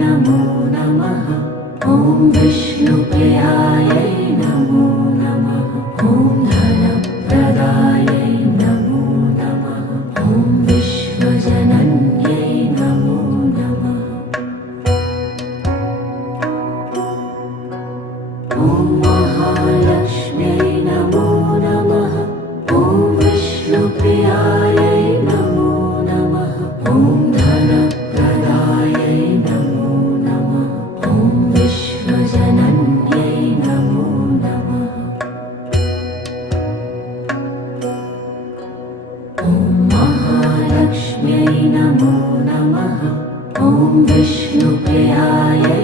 नमो नमः। ॐ विष्णुप्रियायै नमो नमः। ॐ धनप्रदायै नमो नमः। ॐ विश्वजनन्यै नमो नमः। ॐ महालक्ष्म्यै नमो नमः। ॐ विष्णुप्रियायै नमो नमः। ॐ धनप्रदायै नमो नमः। ॐ विश्वजनन्यै नमो नमः। ॐ महालक्ष्म्यै नमो नमः। ॐ विष्णुप्रियायै